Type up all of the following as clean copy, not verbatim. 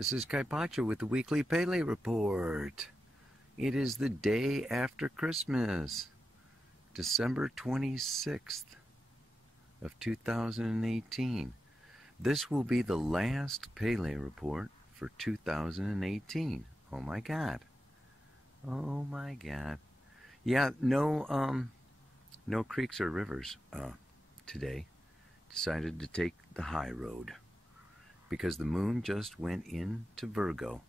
This is Kaipacho with the weekly Pele report. It is the day after Christmas, December 26th of 2018. This will be the last Pele report for 2018. Oh my God. Oh my God. Yeah, no creeks or rivers today. Decided to take the high road because the moon just went into Virgo.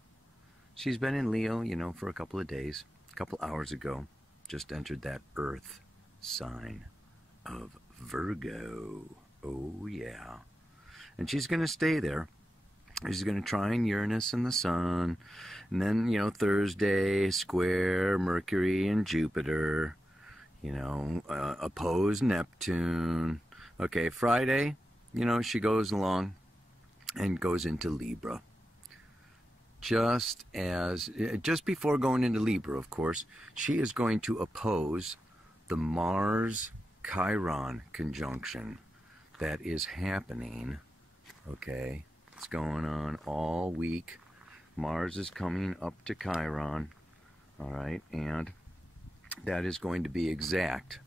She's been in Leo, you know, for a couple of days. A couple hours ago, just entered that Earth sign of Virgo. Oh yeah. And she's going to stay there. She's going to trine Uranus and the Sun. And then, you know, Thursday, square Mercury and Jupiter. You know, oppose Neptune. Okay, Friday, you know, she goes along and goes into Libra. Just before going into Libra, of course, she is going to oppose the Mars-Chiron conjunction that is happening. Okay, it's going on all week. Mars is coming up to Chiron, all right, and that is going to be exact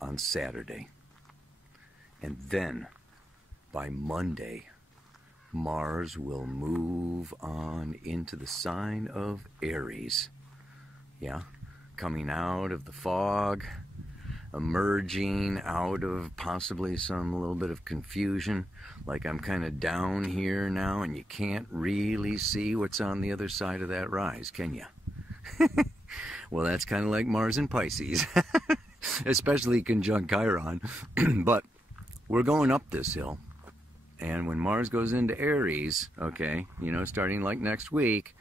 on Saturday. And then, by Monday, Mars will move on into the sign of Aries. Yeah, coming out of the fog, emerging out of possibly some little bit of confusion, like I'm kind of down here now and you can't really see what's on the other side of that rise, can you? Well, that's kind of like Mars and Pisces, especially conjunct Chiron. But we're going up this hill, and when Mars goes into Aries, okay, you know, starting like next week,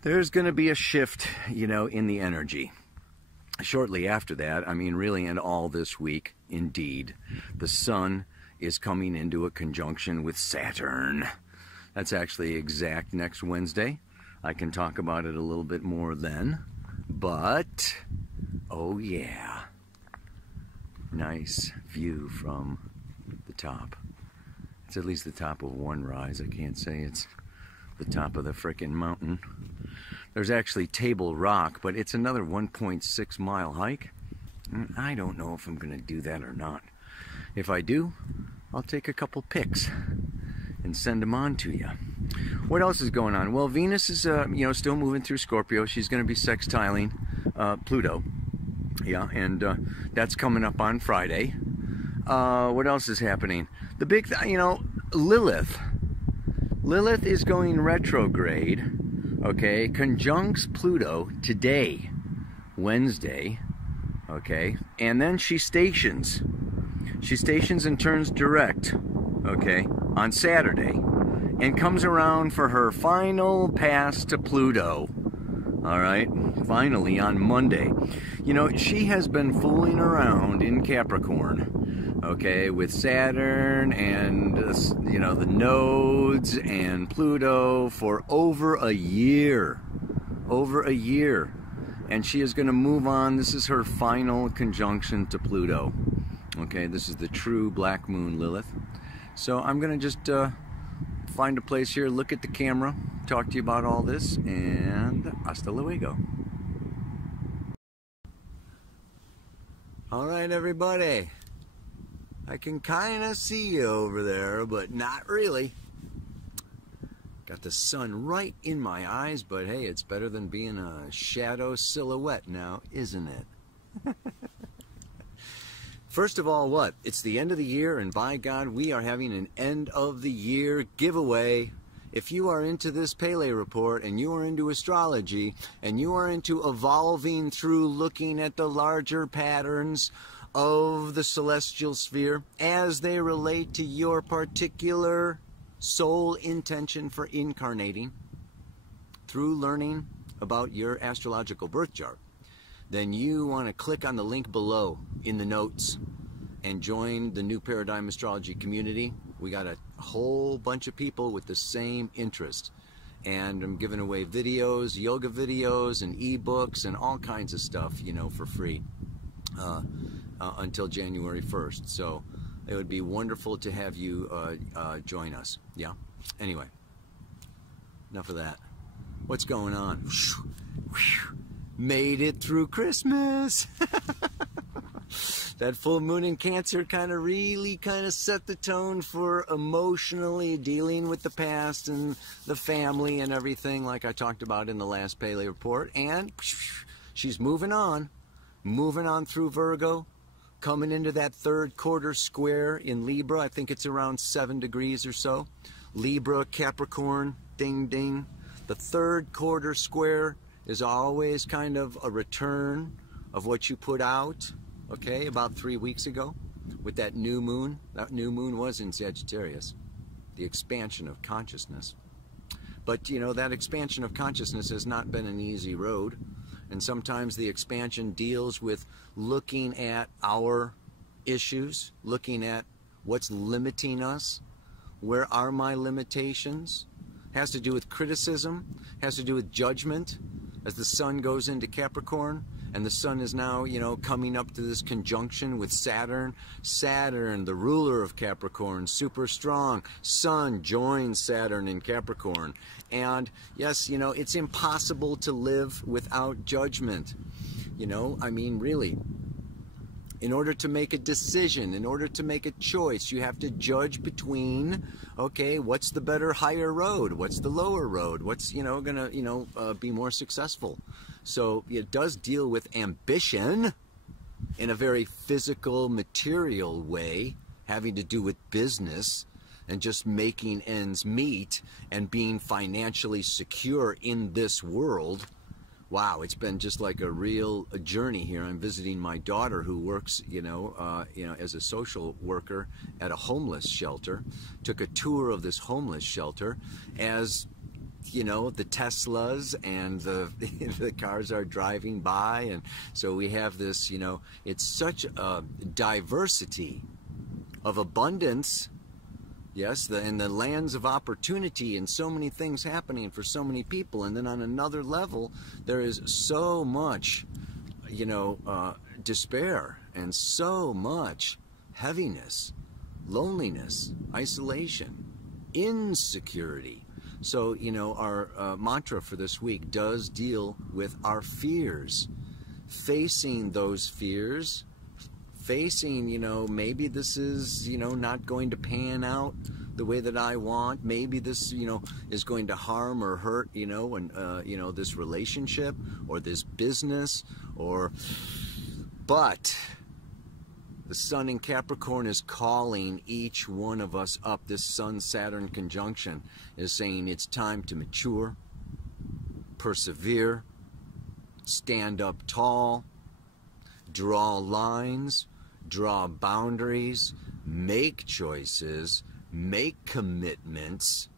there's going to be a shift, you know, in the energy. Shortly after that, I mean, really, and all this week, indeed, the Sun is coming into a conjunction with Saturn. That's actually exact next Wednesday. I can talk about it a little bit more then, but, oh yeah, nice view from the top. It's at least the top of one rise. I can't say it's the top of the frickin' mountain. There's actually Table Rock, but it's another 1.6 mile hike. I don't know if I'm going to do that or not. If I do, I'll take a couple pics and send them on to you. What else is going on? Well, Venus is, you know, still moving through Scorpio. She's going to be sextiling Pluto. Yeah, and that's coming up on Friday. What else is happening? The big, you know, Lilith. Lilith is going retrograde, okay, conjuncts Pluto today, Wednesday, okay, and then she stations. She stations and turns direct, okay, on Saturday, and comes around for her final pass to Pluto, all right, finally on Monday. You know, she has been fooling around in Capricorn, okay, with Saturn and, you know, the nodes and Pluto for over a year. Over a year. And she is going to move on. This is her final conjunction to Pluto. Okay, this is the true black moon Lilith. So I'm going to just find a place here, look at the camera, talk to you about all this, and hasta luego. All right, everybody. I can kind of see you over there, but not really. Got the sun right in my eyes, but hey, it's better than being a shadow silhouette now, isn't it? First of all, what? It's the end of the year, and by God, we are having an end of the year giveaway. If you are into this Pele report, and you are into astrology, and you are into evolving through looking at the larger patterns of the celestial sphere as they relate to your particular soul intention for incarnating through learning about your astrological birth chart, then you want to click on the link below in the notes and join the New Paradigm Astrology community. We got a whole bunch of people with the same interest, and I'm giving away videos, yoga videos, and ebooks and all kinds of stuff, you know, for free until January 1st. So it would be wonderful to have you join us. Yeah. Anyway, enough of that. What's going on? Made it through Christmas. That full moon in Cancer really set the tone for emotionally dealing with the past and the family and everything, like I talked about in the last Paley report. And she's moving on through Virgo, coming into that third quarter square in Libra. I think it's around 7 degrees or so. Libra, Capricorn, ding, ding. The third quarter square is always kind of a return of what you put out. Okay, about 3 weeks ago with that new moon. That new moon was in Sagittarius, the expansion of consciousness. But, you know, that expansion of consciousness has not been an easy road. And sometimes the expansion deals with looking at our issues, looking at what's limiting us. Where are my limitations? Has to do with criticism, has to do with judgment. As the sun goes into Capricorn, and the sun is now, you know, coming up to this conjunction with Saturn. Saturn, the ruler of Capricorn, super strong. Sun joins Saturn in Capricorn. And yes, you know, it's impossible to live without judgment. You know, I mean, really. In order to make a decision, in order to make a choice, you have to judge between, okay, what's the better higher road? What's the lower road? What's, you know, gonna, you know, be more successful? So it does deal with ambition in a very physical, material way, having to do with business and just making ends meet and being financially secure in this world. Wow, it's been just like a real journey here. I'm visiting my daughter who works, you know, as a social worker at a homeless shelter. Took a tour of this homeless shelter as, you know, the Teslas and the cars are driving by. And so we have this, you know, it's such a diversity of abundance. Yes, in the lands of opportunity and so many things happening for so many people. And then on another level, there is so much, you know, despair and so much heaviness, loneliness, isolation, insecurity. So, you know, our mantra for this week does deal with our fears, facing those fears, facing, you know, maybe this is, you know, not going to pan out the way that I want. Maybe this, you know, is going to harm or hurt, you know, and, you know, this relationship or this business or, but the sun in Capricorn is calling each one of us up. This Sun-Saturn conjunction is saying it's time to mature, persevere, stand up tall, draw lines, draw boundaries, make choices, make commitments,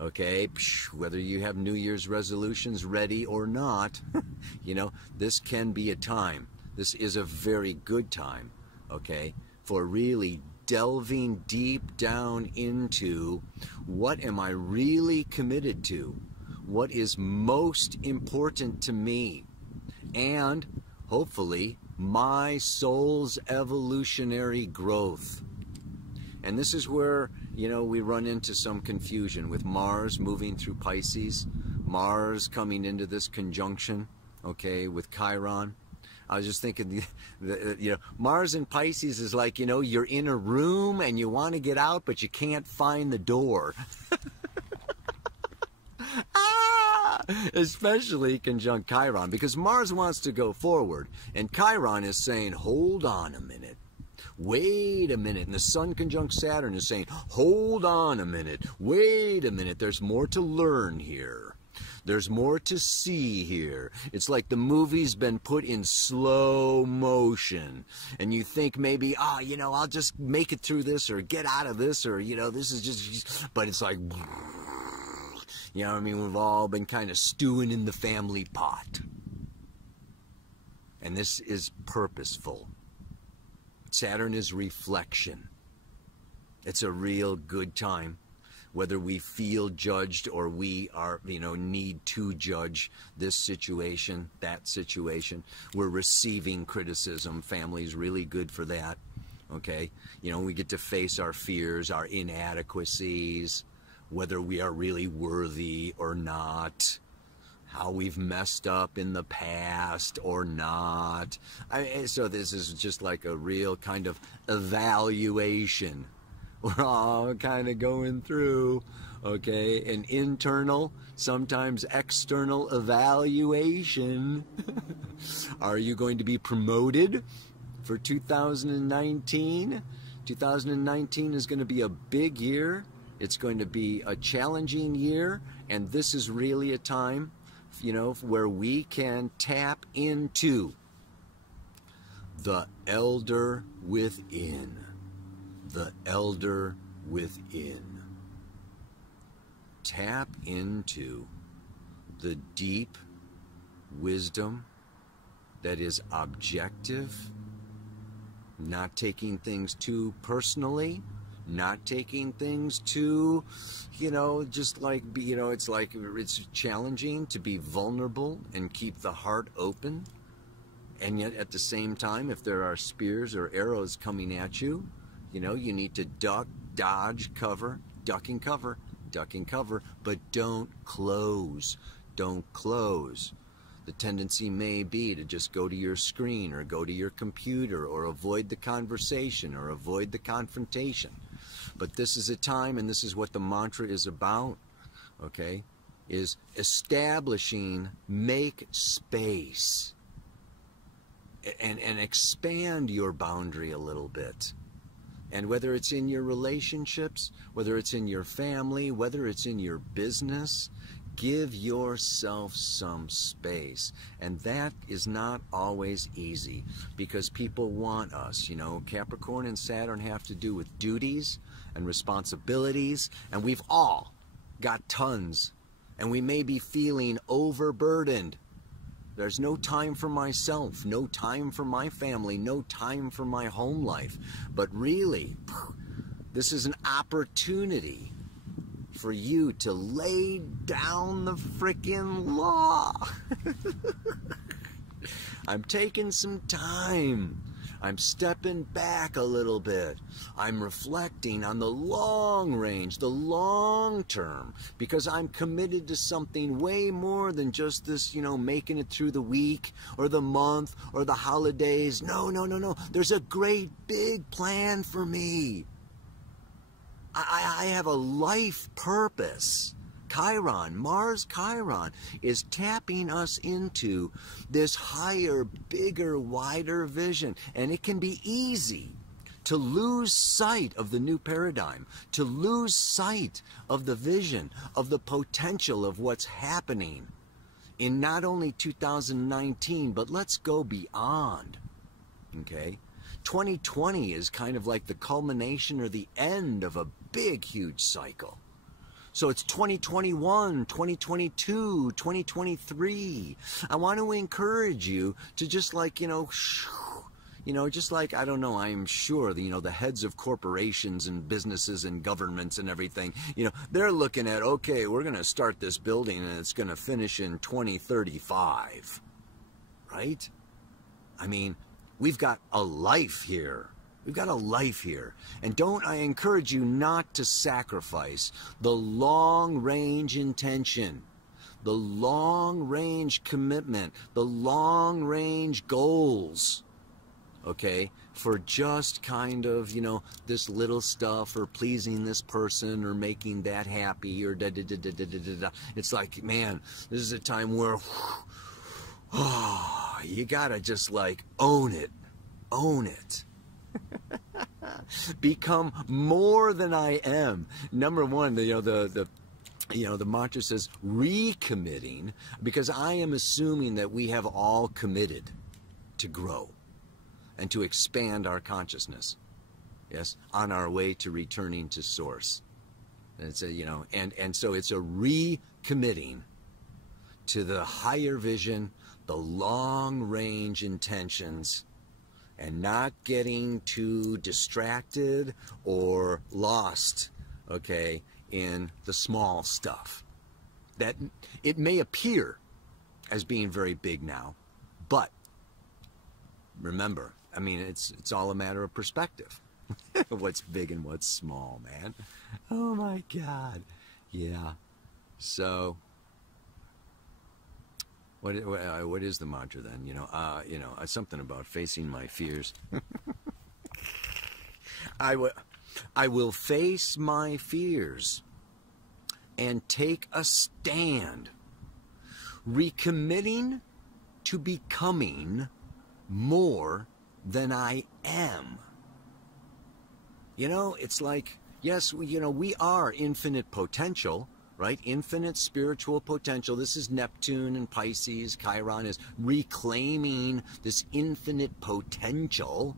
okay? Whether you have New Year's resolutions ready or not, you know, this can be a time. This is a very good time, okay, for really delving deep down into what am I really committed to? What is most important to me? And hopefully my soul's evolutionary growth. And this is where, you know, we run into some confusion with Mars moving through Pisces, Mars coming into this conjunction, okay, with Chiron. I was just thinking, you know, Mars in Pisces is like, you know, you're in a room and you want to get out, but you can't find the door. Especially conjunct Chiron, because Mars wants to go forward and Chiron is saying, hold on a minute, wait a minute. And the Sun conjunct Saturn is saying, hold on a minute, wait a minute, there's more to learn here, there's more to see here. It's like the movie's been put in slow motion and you think maybe, ah, you know, I'll just make it through this or get out of this, or, you know, this is just, but it's like, you know what I mean? We've all been kind of stewing in the family pot. And this is purposeful. Saturn is reflection. It's a real good time. Whether we feel judged or we are, you know, need to judge this situation, that situation. We're receiving criticism. Family's really good for that. Okay? You know, we get to face our fears, our inadequacies. whether we are really worthy or not, how we've messed up in the past or not. So this is just like a real kind of evaluation. We're all kind of going through, okay, an internal, sometimes external evaluation. Are you going to be promoted for 2019? 2019 is going to be a big year. It's going to be a challenging year, and this is really a time, you know, where we can tap into the elder within. The elder within. Tap into the deep wisdom that is objective, not taking things too personally, not taking things too, you know, just like, you know, it's like, it's challenging to be vulnerable and keep the heart open. And yet at the same time, if there are spears or arrows coming at you, you know, you need to duck, dodge, cover, duck and cover, but don't close. Don't close. The tendency may be to just go to your screen or go to your computer or avoid the conversation or avoid the confrontation. But this is a time, and this is what the mantra is about, okay, is establishing, make space, and expand your boundary a little bit. And whether it's in your relationships, whether it's in your family, whether it's in your business, give yourself some space. And that is not always easy because people want us. You know, Capricorn and Saturn have to do with duties and responsibilities, and we've all got tons, and we may be feeling overburdened. There's no time for myself, no time for my family, no time for my home life. But really, this is an opportunity for you to lay down the frickin' law. I'm taking some time. I'm stepping back a little bit. I'm reflecting on the long range, the long term, because I'm committed to something way more than just this, you know, making it through the week or the month or the holidays. No, no, no, no. There's a great big plan for me. I have a life purpose. Chiron, Mars Chiron, is tapping us into this higher, bigger, wider vision. And it can be easy to lose sight of the new paradigm, to lose sight of the vision, of the potential of what's happening in not only 2019, but let's go beyond, okay? 2020 is kind of like the culmination or the end of a big, huge cycle. So it's 2021, 2022, 2023. I want to encourage you to just like, you know, just like, I don't know, I'm sure, you know, the heads of corporations and businesses and governments and everything, you know, they're looking at, okay, we're going to start this building and it's going to finish in 2035, right? I mean, we've got a life here. We've got a life here. And I encourage you not to sacrifice the long-range intention, the long-range commitment, the long-range goals, okay, for just kind of, you know, this little stuff or pleasing this person or making that happy or da-da-da-da-da-da-da. It's like, man, this is a time where, oh, you gotta just like own it. Own it. Become more than I am. Number one, the mantra says recommitting, because I am assuming that we have all committed to grow and to expand our consciousness. Yes, on our way to returning to source. And it's a, you know, and so it's a recommitting to the higher vision, the long range intentions, and not getting too distracted or lost, okay, in the small stuff. That it may appear as being very big now, but remember, I mean, it's all a matter of perspective. What's big and what's small, man. Oh my God. Yeah. So, what is the mantra then? Something about facing my fears. I will face my fears and take a stand, recommitting to becoming more than I am. It's like, yes, we are infinite potential, right? Infinite spiritual potential. This is Neptune and Pisces. Chiron is reclaiming this infinite potential,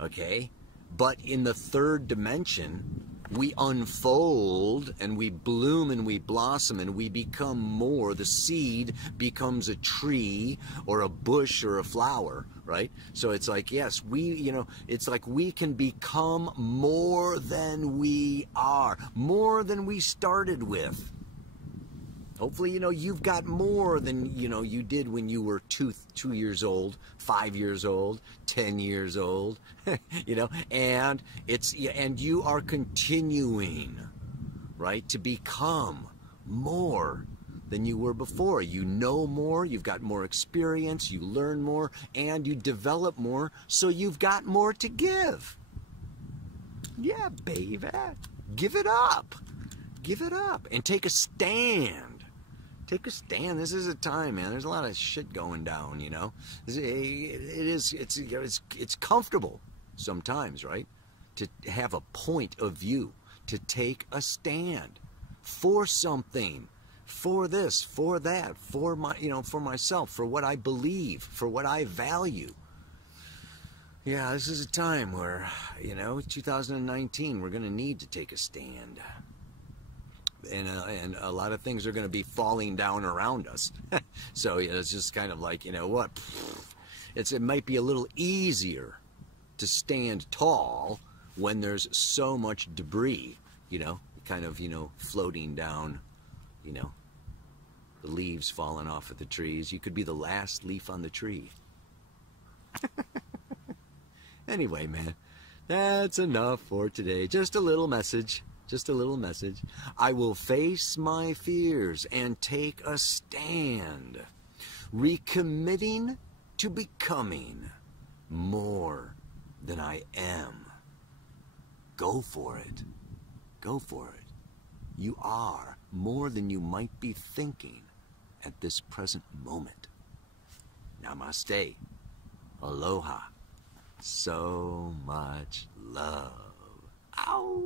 okay? But in the third dimension, we unfold and we bloom and we blossom and we become more. The seed becomes a tree or a bush or a flower, right? So it's like, yes, it's like we can become more than we are, more than we started with. Hopefully, you've got more than, you did when you were 2 years old, 5 years old, 10 years old, and you are continuing, right, to become more than you were before. You know more, you've got more experience, you learn more, and you develop more, so you've got more to give. Yeah, baby. Give it up. Give it up and take a stand. Take a stand. This is a time, man. There's a lot of shit going down, It's comfortable sometimes, right? To have a point of view, to take a stand for something, for this, for that, for for myself, for what I believe, for what I value. Yeah, this is a time where, 2019, we're going to need to take a stand. And a lot of things are going to be falling down around us. So it's just kind of like, it might be a little easier to stand tall when there's so much debris, kind of, floating down, the leaves falling off of the trees. You could be the last leaf on the tree. Anyway, man, that's enough for today. Just a little message. Just a little message. I will face my fears and take a stand, recommitting to becoming more than I am. Go for it. Go for it. You are more than you might be thinking at this present moment. Namaste. Aloha. So much love. Ow!